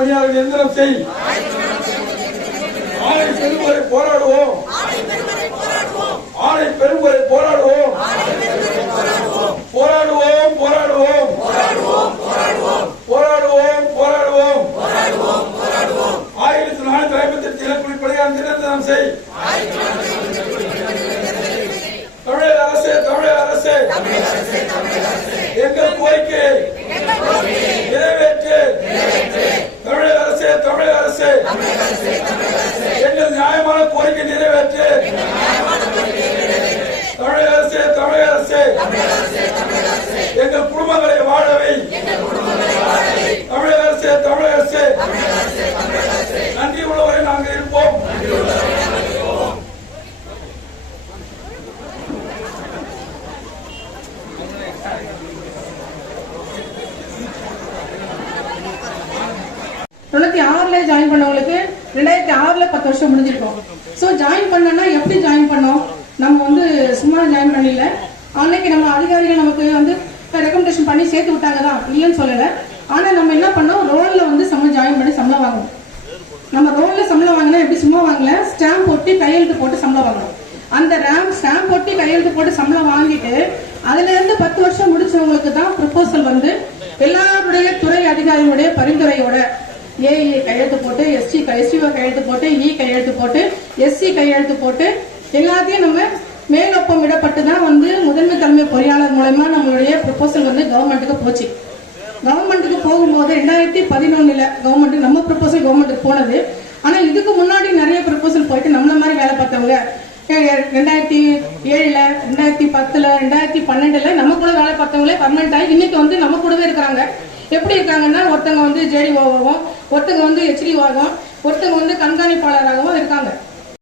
பணியாளர்கள் எந்திரம் செய். ஆணை பெறும் வரை போராடுவோம். ஆணை பெறும் வரை போராடுவோம். போராடுவோம் போராடுவோம் போராடுவோம் போராடுவோம் 1458 இலக்குடி பணியாளர் நிரந்தரம் செய். தமிழக அரசு எங்கள் கோரிக்கை நிறைவேற்று. தமிழக அரசு எங்கள் நியாயமான கோரிக்கை நிறைவேற்று. தமிழக அரசு எங்கள் குடும்பங்களை வாழவை. தமிழக அரசு நன்றி உள்ளவரை நாங்கள் இருப்போம். ஜாயின் பண்ணவங்களுக்கு 2006 10 வருஷம் முடிஞ்சிருக்கோம். ஸோ ஜாயின் பண்ணனா எப்படி ஜாயின் பண்ணோம்? நம்ம வந்து சும்மா ஜாயின் பண்ணல. அன்னைக்கு நம்ம அதிகாரிகள் நமக்கு வந்து ரெக்கமெண்டேஷன் பண்ணி சேர்த்து விட்டாங்க தான், இல்லைன்னு சொல்லலை. ஆனால் நம்ம என்ன பண்ணோம், ரோலில் வந்து ஜாயின் பண்ணி சம்பளம் வாங்கணும். நம்ம ரோலில் சம்பளம் வாங்கினா எப்படி சும்மா வாங்கல, ஸ்டாம்ப் ஒட்டி கையெழுத்து போட்டு சம்பளம் வாங்கணும். அந்த ஸ்டாம்ப் ஒட்டி கையெழுத்து போட்டு சம்பளம் வாங்கிட்டு அதுலேருந்து 10 வருஷம் முடிச்சவங்களுக்கு தான் ப்ரொபோசல் வந்து எல்லாருடைய துறை அதிகாரிகளுடைய பரிந்துரையோட ஏஇ கையெழுத்து போட்டு, எஸ்டிஓ கையெழுத்து போட்டு, கையெழுத்து போட்டு, எஸ்சி கையெழுத்து போட்டு எல்லாத்தையும் நம்ம மேலொப்பம் விடப்பட்டு தான் வந்து முதன்மை தலைமை பொறியாளர் மூலமா நம்மளுடைய ப்ரொபோசல் வந்து கவர்மெண்ட்டுக்கு போச்சு. கவர்மெண்ட்டுக்கு போகும்போது 2011 கவர்மெண்ட் நம்ம ப்ரொபோசல் கவர்மெண்ட்டுக்கு போனது. ஆனா இதுக்கு முன்னாடி நிறைய ப்ரொபோசல் போயிட்டு நம்மள மாதிரி வேலை பார்த்தவங்க 2007, 2010, 2012 நம்ம கூட வேலை பார்த்தவங்களே பர்மனெண்ட் ஆகி இன்னைக்கு வந்து நம்ம கூடவே இருக்கிறாங்க. எப்படி இருக்காங்கன்னா, ஒருத்தங்க வந்து ஜேடிஓவாகவும், ஒருத்தங்க வந்து HDஓவாகவும், ஒருத்தங்க வந்து கண்காணிப்பாளராகவும் இருக்காங்க.